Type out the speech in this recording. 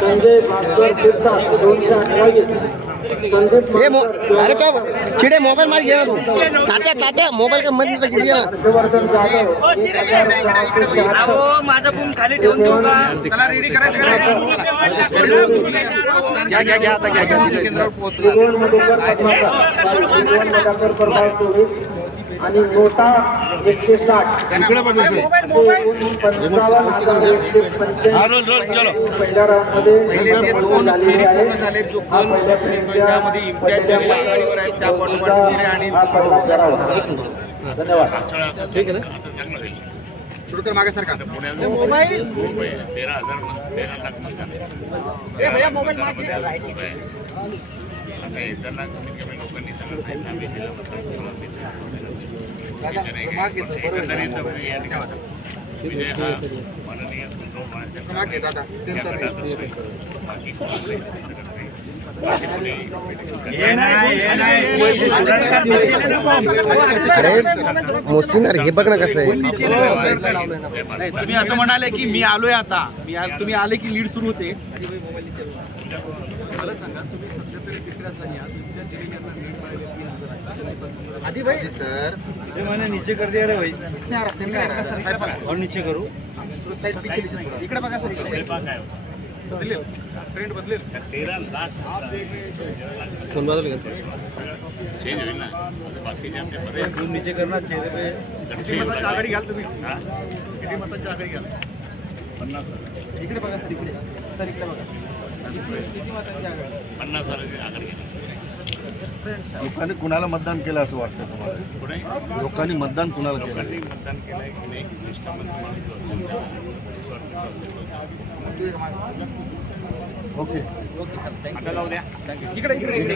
संजय भास्कर शिरसाट 228. अरे क्या चिड़े मोबाईल माझ घे ना तू तात्या तात्या मोबाईल का मध्ये घेऊन घे ना. हर्षवर्धन जाधव 1676. माझा फोन खाली ठेवून देऊ का? चला रेडी करायचं घ्या आता घ्या केंद्रावर पोहोचला. त्रिभुवन मधुकर पद्माकर, त्रिभुवन मधुकर प्रभाव 24 आणि नोटा 160. इकडे बघ असे एकूण 55,185 पहिल्या राऊंडमध्ये दोन झालेले फेरी आहे. पूर्ण झाले. जो कल दिसून येतोय त्यामध्ये इम्तियाज जलील आघाडीवर आहे, त्या पाठोपाठ आणि हा पहिला सराव. धन्यवाद. ठीक आहे ना. सुरू कर मागे सरकार मोबाईल 13 लाख मतदान भैया मोबाईल मागे आता येताना कमीत कमी लोकांनी सांगत नाही आम्ही दिलं मतदान विजय हा माननीय मागे दादा बाकी अरे मोसिनार हे बघ ना कसं आहे. तुम्ही असं म्हणाले की मी आलोय आता तुम्ही आले की लीड सुरू होते. मला सांगा तुम्ही सध्या तरी तिसऱ्या स्थानी आहात. आधी भाई सर ये मैंने नीचे कर दिया रे भाई. इसमें आ रहा है और नीचे करू थोड़ा साइड पीछे लीजिए थोड़ा. इकडे बघा सर इकडे बदलेल ट्रेंड बदलेल. 13 लाख फोन बाजूला घे. चेंज होईल ना बाकीचे आमचे बरेच फोन नीचे करना चेहरे पे. किती मतांची आघाडी घ्याल तुम्ही? किती मतांची आघाडी घ्याल? 50. इकडे बघा सर इकडे सर इकडे बघा. किती मतांची आघाडी? 50 सालाची आघाडी घेतली. लोकांनी कुणाला मतदान केलं असं वाटतं तुम्हाला? पुढे लोकांनी मतदान कुणाला केलं? लोकांनी मतदान केलंय की नाही निष्ठावंत माणूस जो असेल त्याला ओके इकडे इकडे इकडे